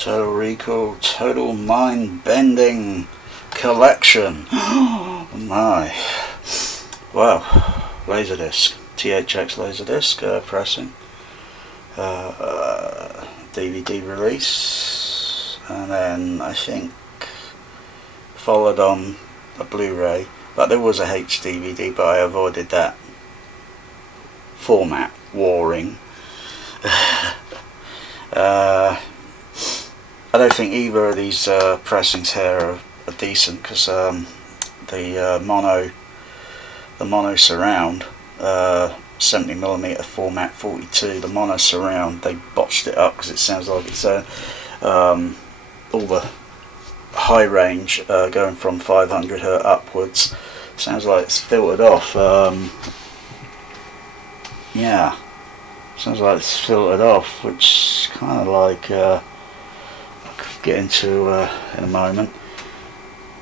Total Recall, Total Mind Bending Collection. Oh my. Wow. Laserdisc. THX Laserdisc pressing. DVD release. And then I think followed on a Blu-ray. But there was a HDVD, but I avoided that format warring. I don't think either of these pressings here are decent, because the mono surround 70mm format 42, the mono surround, they botched it up because it sounds like it's all the high range going from 500Hz upwards sounds like it's filtered off. Yeah, sounds like it's filtered off, which kind of like I could get into in a moment.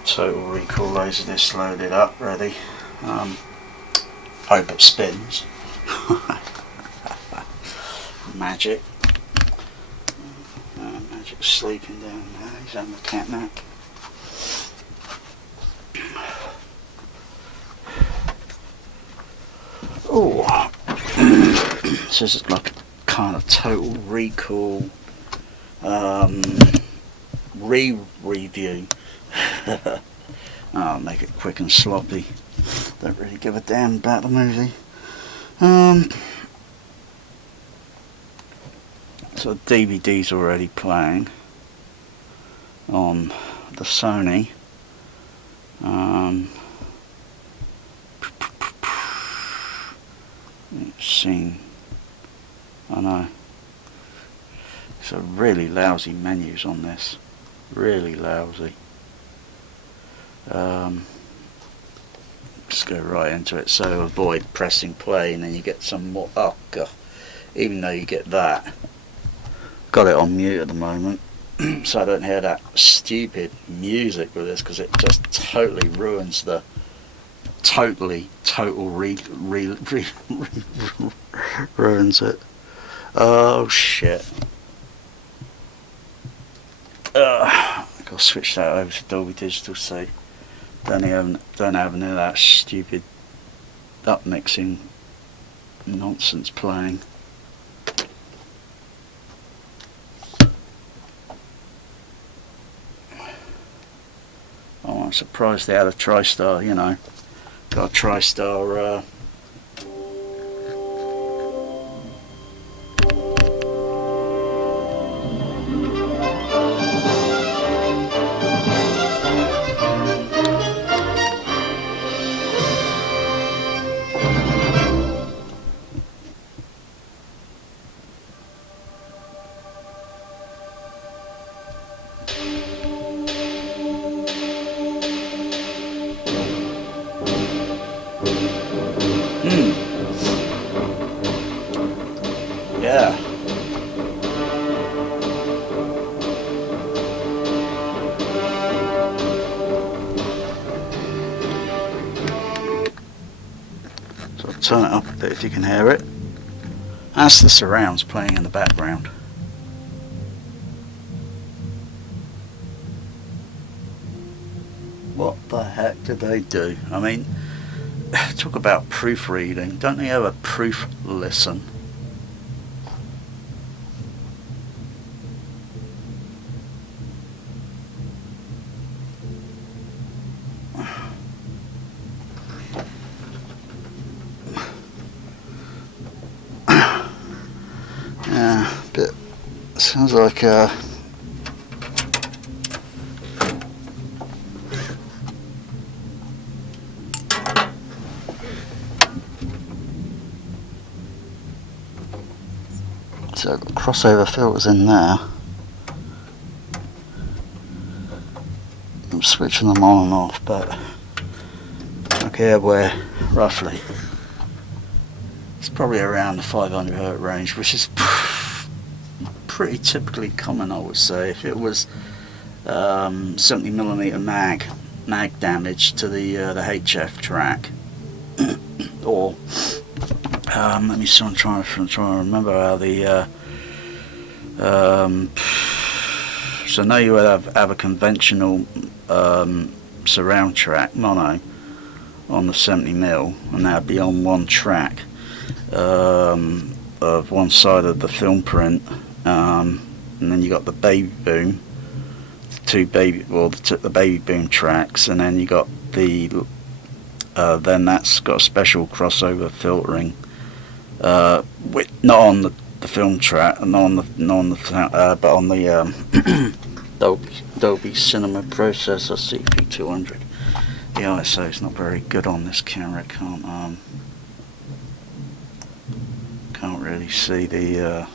Total Recall Laserdisc loaded up, ready. Hope it spins. Magic. Magic's sleeping down there, he's having a cat nap. Oh, so this is like a kind of Total Recall re-review. I'll make it quick and sloppy. Don't really give a damn about the movie. So DVD's already playing on the Sony. It's seen. I know. So really lousy menus on this. Really lousy. Just go right into it, so avoid pressing play and then you get some more. Oh god, even though you get that, got it on mute at the moment so I don't hear that stupid music with this, because it just totally ruins the ruins it. Oh shit. I've got to switch that over to Dolby Digital, so don't have any of that stupid upmixing nonsense playing. Oh, I'm surprised they had a TriStar, you know. Got a TriStar yeah. So I'll turn it up a bit if you can hear it. That's the surrounds playing in the background. What the heck did they do? I mean, talk about proofreading. Don't they ever proof listen? Yeah, but sounds like so I've got crossover filters in there. I'm switching them on and off, but okay, where roughly it's probably around the 500Hz range, which is pretty typically common, I would say. If it was 70mm mag damage to the HF track, or let me see. I'm trying to remember how the So now you would have a conventional surround track mono on the 70mm, and that'd be on one track of one side of the film print, and then you got the baby boom, the baby boom tracks, and then you got the then that's got a special crossover filtering, not on the film track, not on the but on the Dolby Cinema Processor CP200. The ISO is not very good on this camera. Can't really see the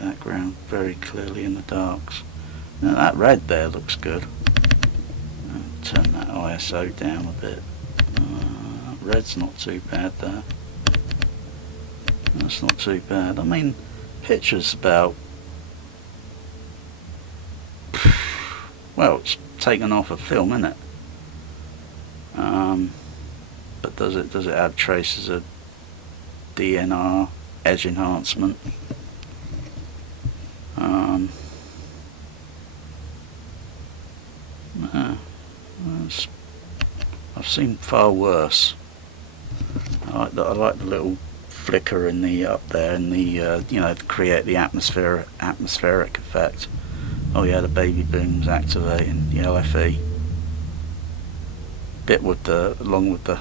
background very clearly in the darks. Now that red there looks good. I'll turn that ISO down a bit. Red's not too bad there. That's not too bad. I mean, picture's about, well, it's taken off a film, isn't it? But does it have traces of DNR, edge enhancement? I've seen far worse. I like the little flicker in the up there, and the to create the atmospheric effect. Oh yeah, the baby boom's activating the LFE bit along with the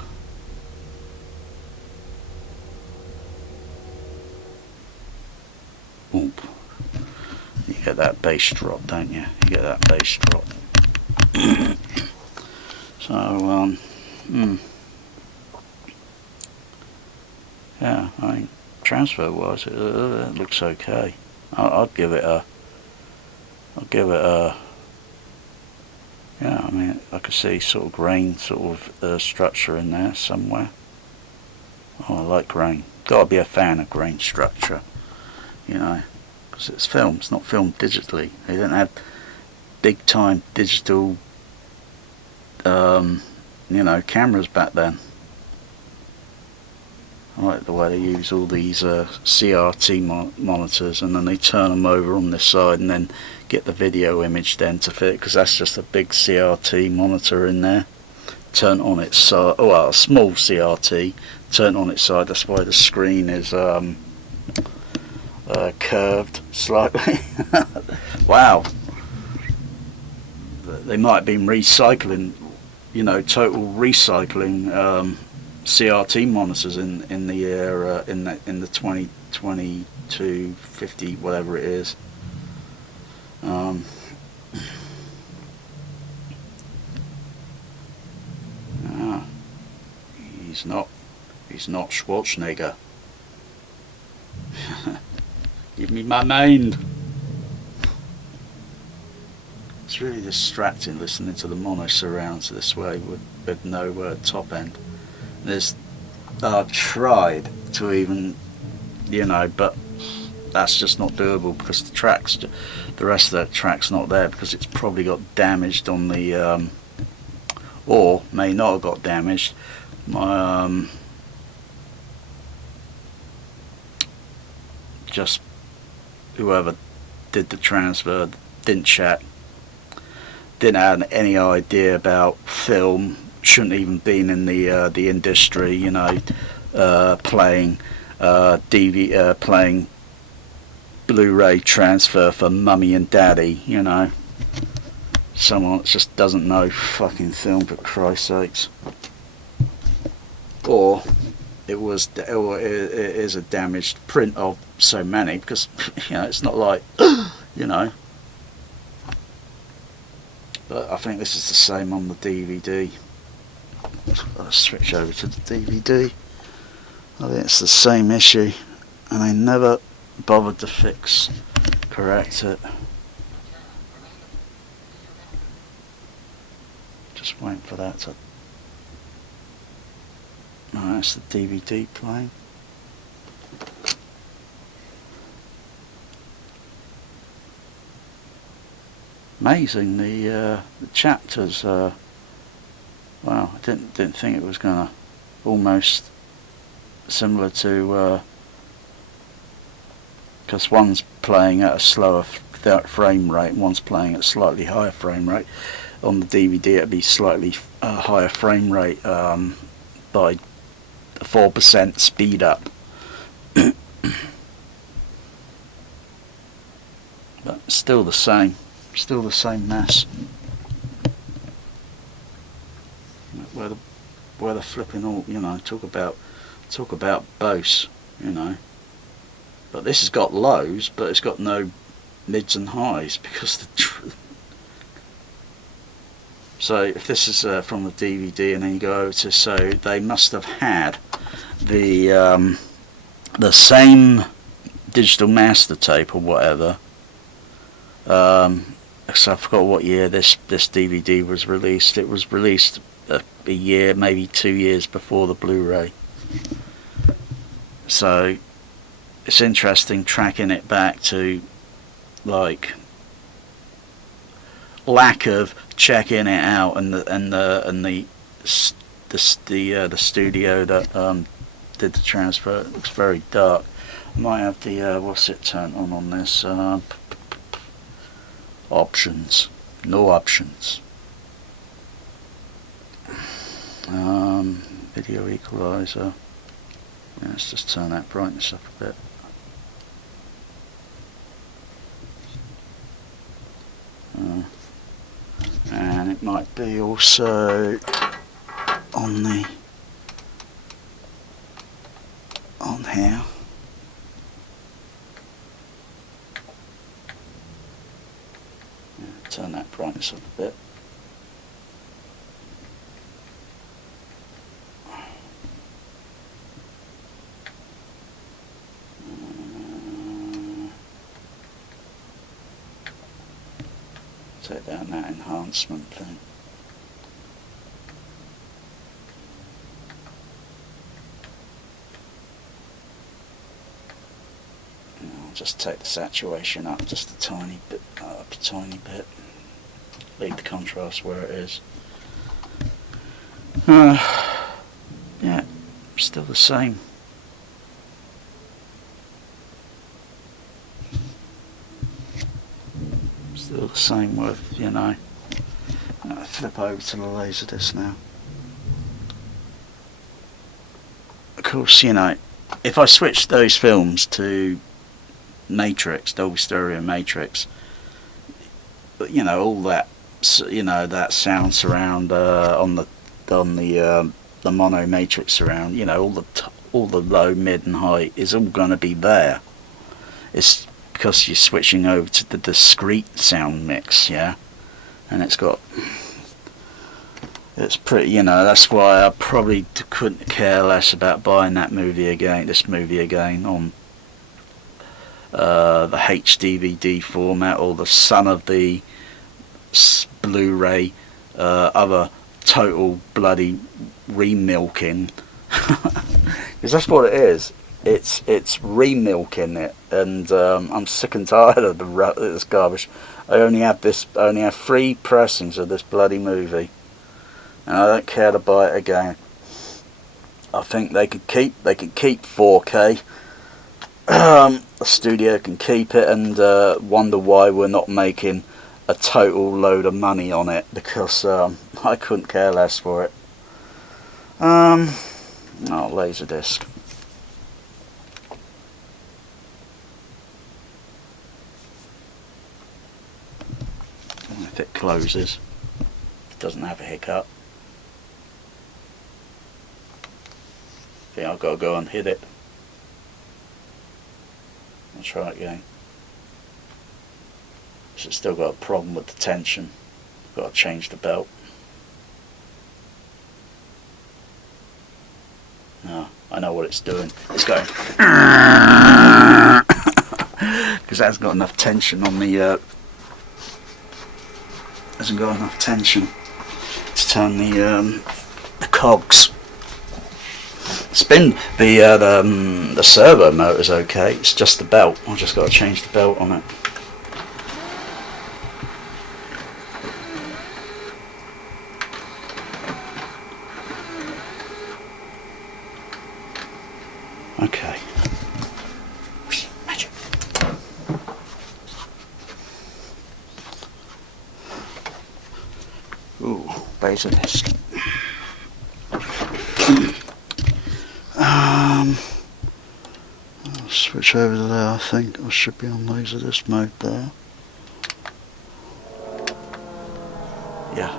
oop. You get that bass drop, don't you? You get that bass drop. So yeah, I mean, transfer wise, it looks okay. I'd give it a. Yeah, I mean, I could see sort of grain structure in there somewhere. Oh, I like grain. Gotta be a fan of grain structure, because it's film. It's not filmed digitally. They didn't have big time digital, cameras back then. I like the way they use all these CRT monitors, and then they turn them over on this side and then get the video image then to fit, because that's just a big CRT monitor in there. Turn on its side, a small CRT, turn on its side, that's why the screen is curved slightly. Wow. They might have been recycling, total recycling CRT monitors in the era in the 2020 to 50 whatever it is. He's not Schwarzenegger. Give me my mind. It's really distracting listening to the mono surrounds this way with no top end. I've tried to even, but that's just not doable, because the rest of the track's not there, because it's probably got damaged on the, or may not have got damaged. Just whoever did the transfer didn't have any idea about film. Shouldn't even been in the industry, playing playing Blu-ray transfer for mummy and daddy, someone that just doesn't know fucking film, for Christ's sakes. Or it is a damaged print of so many, because it's not like but I think this is the same on the DVD. Let's switch over to the DVD. I think it's the same issue, and they never bothered to correct it. Just waiting for that to. Oh, that's the DVD playing. Amazing, the chapters. Wow, I didn't think it was gonna almost similar to because one's playing at a slower frame rate and one's playing at a slightly higher frame rate. On the DVD it'd be slightly higher frame rate by 4% speed up. But still the same mess. Where the flipping all, you know, talk about bass, you know. But this has got lows, but it's got no mids and highs because the so if this is from the DVD and then you go over to, so they must have had the same digital master tape or whatever. So I forgot what year this DVD was released. It was released a year, maybe 2 years before the Blu-ray. So it's interesting tracking it back to, like, lack of checking it out, and the studio that did the transfer. It looks very dark. I might have the what's it turned on this options, no options. Video equalizer. Yeah, let's just turn that brightness up a bit. And it might be also on here. Yeah, turn that brightness up a bit. Take down that enhancement thing. And I'll just take the saturation up just a tiny bit, Leave the contrast where it is. Yeah, still the same. Still the same with, you know. I'll flip over to the Laserdisc now. Of course, you know, if I switch those films to Matrix, Dolby Stereo Matrix, you know, all that, you know, that sound surround on the mono Matrix surround, you know, all the low, mid, and high is all going to be there. It's because you're switching over to the discrete sound mix, yeah, and it's pretty, you know, that's why I probably couldn't care less about buying this movie again on the HDVD format or the son of the Blu-ray, other total bloody remilking, because that's what it is. It's remilking it, and I'm sick and tired of this garbage. I only have 3 pressings of this bloody movie, and I don't care to buy it again. I think they could keep 4K. The studio can keep it, and wonder why we're not making a total load of money on it, because I couldn't care less for it. Laserdisc. If it closes, it doesn't have a hiccup. I think I've got to go and hit it. I'll try it again. It's still got a problem with the tension. I've got to change the belt. No, I know what it's doing. It's going because it hasn't got enough tension on the hasn't got enough tension to turn the cogs. Spin the servo motor's okay. It's just the belt. I've just got to change the belt on it. Okay. Magic. Laserdisc. I'll switch over to there. I think I should be on Laserdisc mode there. Yeah.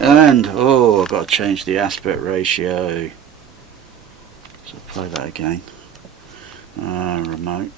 And oh, I've got to change the aspect ratio. So play that again. Remote.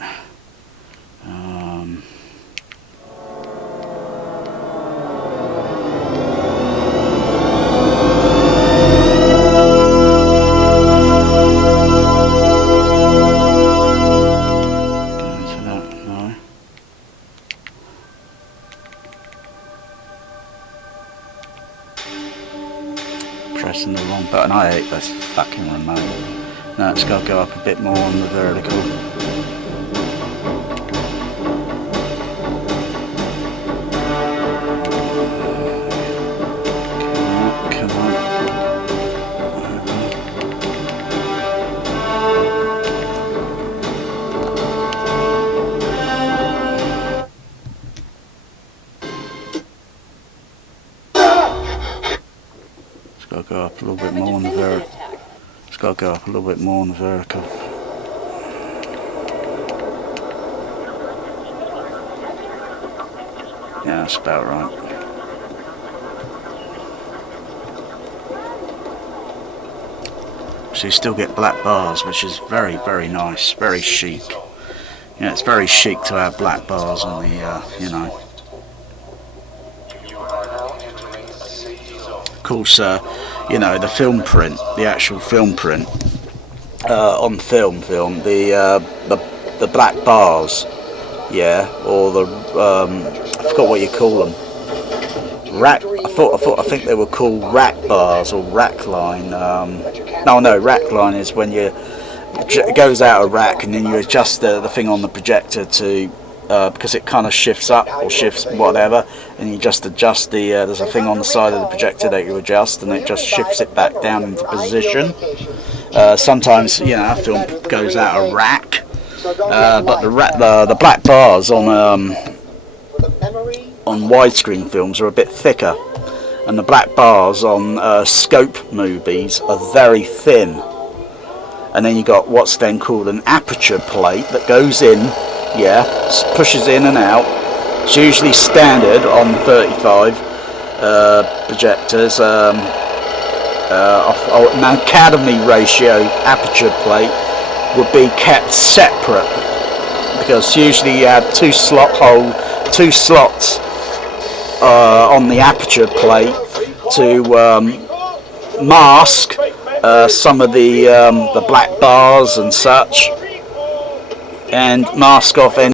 Pressing the wrong button. I hate this fucking remote. Now it's got to go up a bit more on the vertical. Come on. It's got to go up a little bit more on the vertical. It's got to go up a little bit more on the vertical. Yeah, that's about right. So you still get black bars, which is very, very nice, very chic. Yeah, it's very chic to have black bars on the, you know. Of course, you know, the film print, the actual film print, on film, the black bars, yeah, or the, I forgot what you call them, rack, I think they were called rack bars or rack line. No, rack line is when it goes out of rack and then you adjust the thing on the projector to, because it kind of shifts up or shifts whatever, and you just adjust the, there's a thing on the side of the projector that you adjust and it just shifts it back down into position. Sometimes, you know, film goes out of rack, but the black bars on widescreen films are a bit thicker, and the black bars on scope movies are very thin. And then you got what's then called an aperture plate that goes in, yeah, pushes in and out. It's usually standard on 35 projectors. An Academy ratio aperture plate would be kept separate, because usually you have two slots on the aperture plate to mask some of the black bars and such, and mask off any